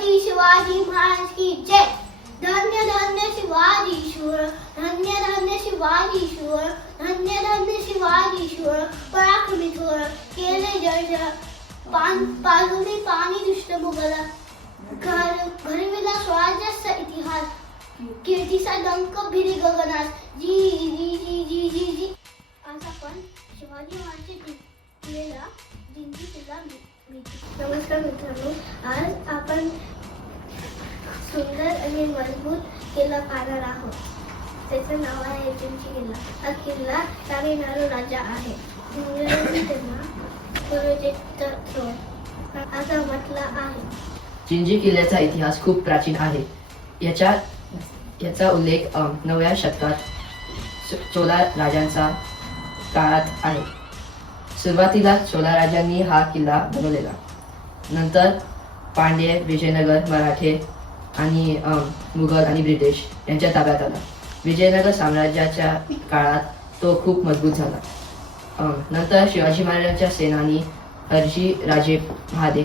छत्रपती शिवाजी महाराज की जय. धन्य धन्य शिवाजीश्वर धन्य धन्य शिवाजीश्वर धन्य धन्य शिवाजीश्वर पराक्रमी थोर केले जय जय. पान पाजुनी पाणी दुष्ट मुगला. घर घरविला स्वराज्याचा इतिहास. कीर्तीचा डंक भिरी गगनात जी जी जी जी जी जी. आज आपण शिवाजी महाराजचे किल्लेला जिंजी किल्ला नमस्कार मित्रांनो. आज आपण सुंदर आणि मजबूत किल्ला पाहणार आहोत. त्याचं नाव आहे जिंजी किल्ला. हा किल्ला तामिळनाडू राजा आहे. इंग्रजांनी त्यांना आहे. चिंजी किल्ल्याचा इतिहास खूप प्राचीन आहे. याच्या याचा उल्लेख नवव्या शतकात चोला राजांचा काळात आहे. सुरुवातीला चोला राजांनी हा किल्ला बनवलेला. नंतर पांडे विजयनगर मराठे आणि मुघल आणि ब्रिटिश यांच्या ताब्यात आला. विजयनगर साम्राज्याच्या काळात तो खूप मजबूत झाला. नंतर शिवाजी महाराजांच्या सेनानी हरजी राजे महादेव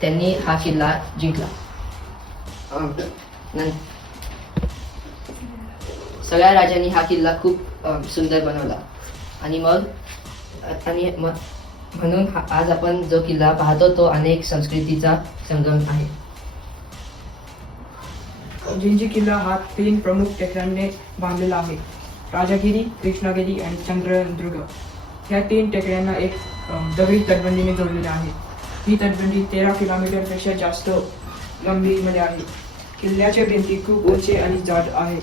त्यांनी हा किल्ला जिंकला. सगळ्या राजांनी हा किल्ला खूप सुंदर बनवला. आणि मग आणि म्हणून हा- आज आपण जो किल्ला पाहतो तो अनेक संस्कृतीचा संगम आहे. जिंजी किल्ला हा तीन प्रमुख टेकड्यांनी बांधलेला आहे. राजागिरी कृष्णागिरी आणि चंद्रदुर्ग. ह्या तीन टेकड्यांना एक दगडी तटबंदीने जोडलेले आहे. ही तटबंदी तेरा किलोमीटरपेक्षा जास्त लंबीमध्ये आहे. किल्ल्याच्या भिंती खूप उंची आणि जाड आहे.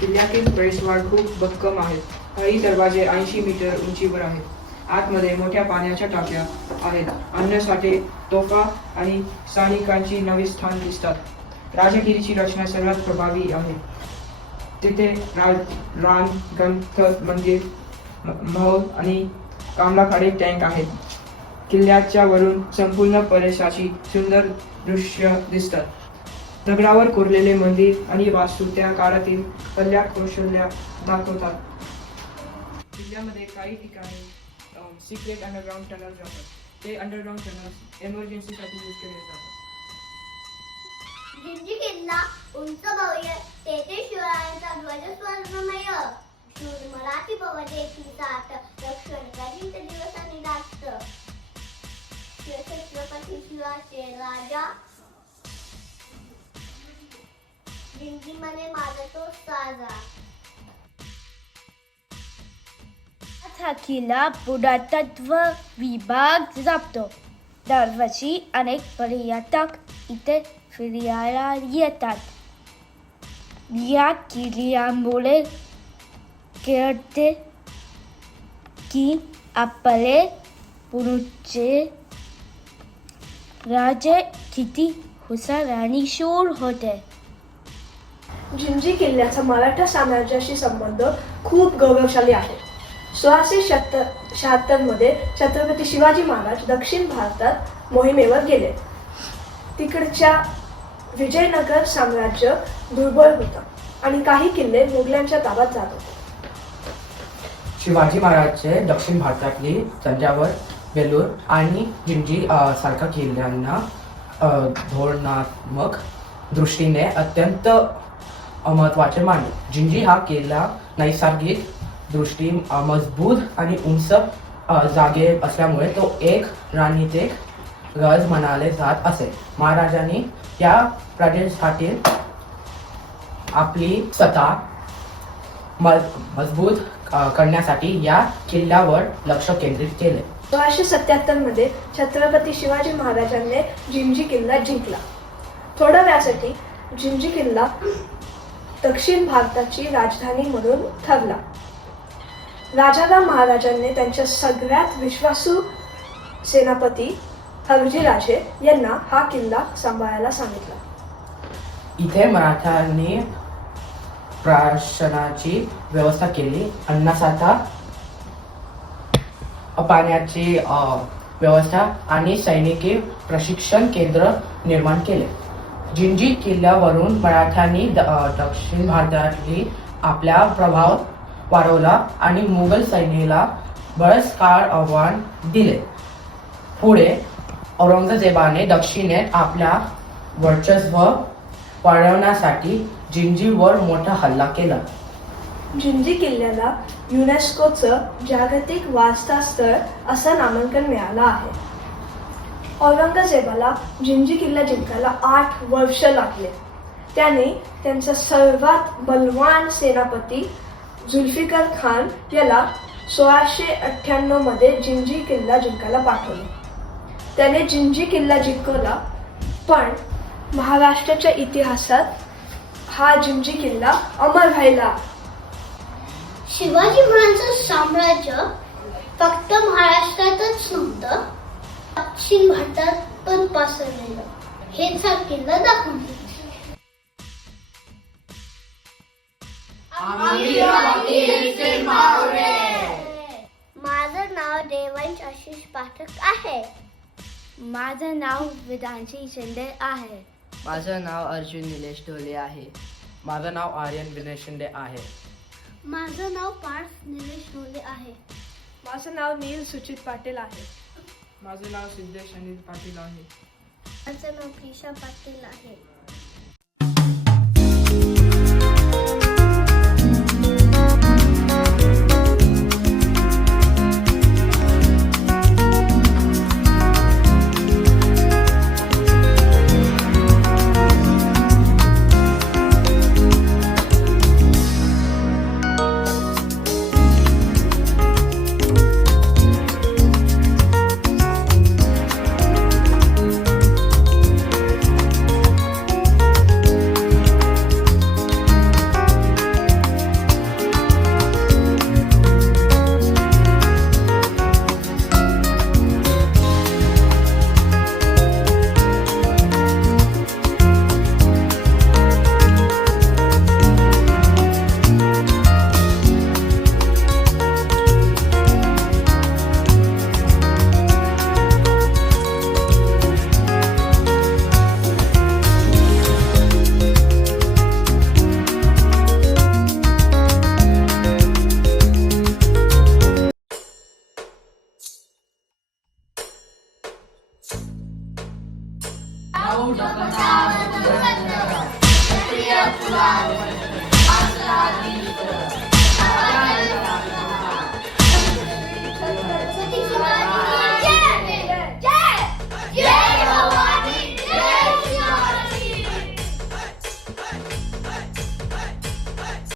किल्ल्यातील प्रवेशद्वार खूप भक्कम आहे काही दरवाजे ऐंशी मीटर उंचीवर आहेत. आतमध्ये मोठ्या पाण्याच्या टाक्या आहेत. अन्नसाठे तोफा आणि स्थानिकांची नवी स्थान दिसतात. राजगिरीची रचना सर्वात प्रभावी आहे. तिथे राज रान ग्रंथ मंदिर महल आणि कामलाखाडे टँक आहेत. किल्ल्याच्या वरून संपूर्ण प्रदेशाची सुंदर दृश्य दिसतात. दगडावर कोरलेले मंदिर आणि वास्तू त्या काळातील कल्या कौशल्य दाखवतात. किल्ल्यामध्ये काही ठिकाणी सिक्रेट अंडरग्राऊंड टनल जातात ते अंडरग्राऊंड टनल्स एमर्जन्सीसाठी यूज केले जातात. जिंजी किल्ला उंच भव्य तेथे शिवरायांचा ध्वज स्वर्णमय शूर मराठी पवते की सात रक्षण करीत दिवस आणि छत्रपती शिवाचे राजा. जिंजी मने माझा तो साजा हा किल्ला पुरातत्व विभाग जपतो. दरवर्षी अनेक पर्यटक इथे फिरायला येतात या किल्ल्यामुळे कळते की आपले पुढचे राजे किती हुशार आणि शूर होते. जिंजी किल्ल्याचा मराठा साम्राज्याशी संबंध खूप गौरवशाली आहे. सोळाशे शहात्तरमध्ये छत्रपती शिवाजी महाराज दक्षिण भारतात मोहिमेवर गेले. तिकडच्या विजयनगर साम्राज्य दुर्बळ होतं आणि काही किल्ले मुघलांच्या ताब्यात जात होते. शिवाजी महाराजचे दक्षिण भारतातली तंजावर वेलूर आणि जिंजी सारख्या किल्ल्यांना धोरणात्मक दृष्टीने अत्यंत महत्त्वाचे मानले. जिंजी हा किल्ला नैसर्गिक दृष्टी मजबूत आणि उंच जागे असल्यामुळे तो एक रणनीतिक गज म्हणाले जात असे. महाराजांनी या प्रजेसाठी आपली सत्ता मजबूत करण्यासाठी या किल्ल्यावर लक्ष केंद्रित केले. सोळाशे सत्याहत्तरमध्ये छत्रपती शिवाजी महाराजांनी जिंजी किल्ला जिंकला. थोड्या वेळासाठी जिंजी किल्ला दक्षिण भारताची राजधानी म्हणून ठरला. राजाराम महाराजांनी त्यांच्या सगळ्यात विश्वासू सेनापती हरजीराजे यांना हा किल्ला सांभाळायला सांगितला. इथे मराठ्यांनी प्राशनाची व्यवस्था केली. अन्नासाठा पाण्याची अ, व्यवस्था आणि सैनिकी प्रशिक्षण केंद्र निर्माण केले. जिंजी किल्ल्यावरून मराठ्यांनी द- अ, दक्षिण भारतातली आपला प्रभाव वाढवला आणि मुघल सैन्याला बळस्कार काळ आव्हान दिले. पुढे औरंगजेबाने दक्षिणेत आपल्या वर्चस्व वाढवण्यासाठी जिंजीवर मोठा हल्ला केला. जिंजी किल्ल्याला युनेस्कोचं जागतिक वारसा स्थळ असं नामांकन मिळालं आहे. औरंगजेबाला जिंजी किल्ला जिंकायला आठ वर्ष लागले. त्याने त्यांचा सर्वात बलवान सेनापती जुल्फिकर खान याला सोळाशे अठ्ठ्याण्णवमध्ये जिंजी किल्ला जिंकायला पाठवले. त्याने जिंजी किल्ला जिंकवला. पण महाराष्ट्राच्या इतिहासात हा जिंजी किल्ला अमर राहिला शिवाजी महाराजांचं साम्राज्य फक्त महाराष्ट्रातच नव्हतं दक्षिण भारतात पण पसरलेलं. हेच हा किल्ला दाखवून. माझं नाव देवांश आशिष पाठक आहे. माझं नाव वेदांशी शिंदे आहे. माझं नाव अर्जुन निलेश ढोले आहे. माझं नाव आर्यन विनय शिंदे आहे. माझं नाव पार्थ निलेश ढोले आहे. माझं नाव नील सुचित पाटील आहे. माझं नाव सिद्धेश अनिल पाटील आहे. माझं नाव प्रिशा पाटील आहे.